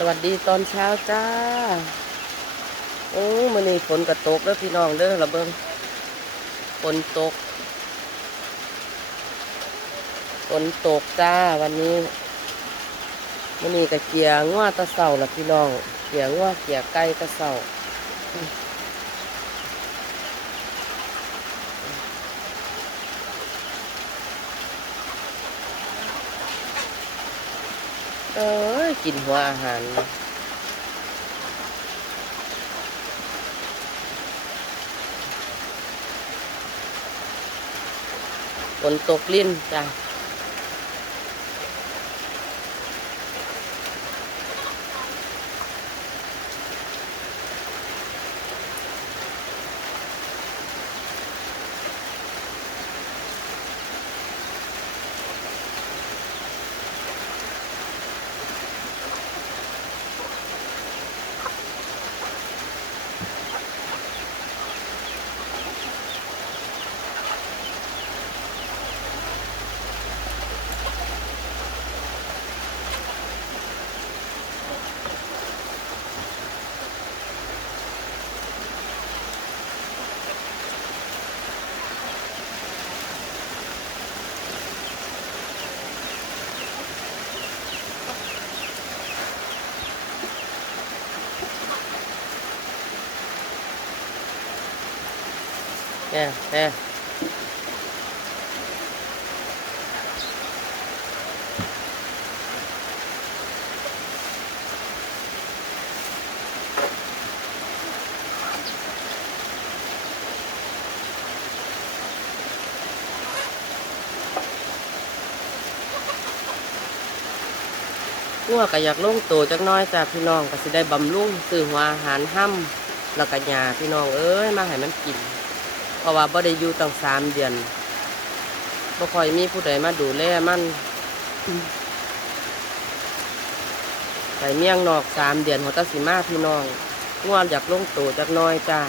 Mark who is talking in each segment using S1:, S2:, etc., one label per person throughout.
S1: สวัสดีตอนเช้าจ้า โอ้มันนี่ฝนกระตกแล้วพี่น้องเด้อระเบิงฝนตก ฝนตกจ้าวันนี้มันนี่กะเกียง่าตะเสาละพี่น้อง เกียง่าเกียไก่ตะเสา เออกินหัวอาหารฝนตกลิ้นจ้ะ แน่แน่งัวก็อยากลงโตจักน้อยจ้ะพี่น้องก็สิได้บำรุงซื้อหัวอาหารห้ำแล้วก็ยาพี่น้องเอ้ยมาให้มันกิน ราะว่าบ่ได้อยู่ตั้งสามเดือนบ่ค่อยมีผู้ใดมาดูแลมันไปเมี่ยงนอกสามเดือนหัวตาสีมาพี่น้องง่วนอยากลงโตจากน้อยจ้า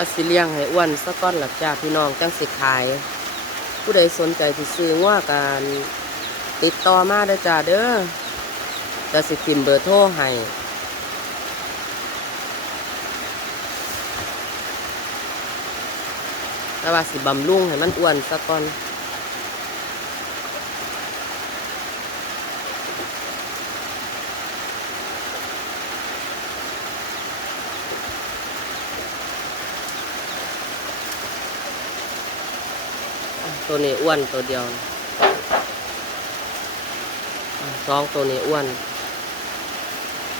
S1: อาสิเลี้ยงให้อ้วนสักก้อนหลักจ้าพี่น้องจังสิขาย ผู้ใดสนใจที่ซื้อว่าการติดต่อมาได้จ้าเด้อจะสิพิมเบอร์โทรให้แต่ว่าสิบำรุงให้มันอ้วนสักก้อน ตัวนี้อ้วนตัวเดียวสองตัวนี้อ้วน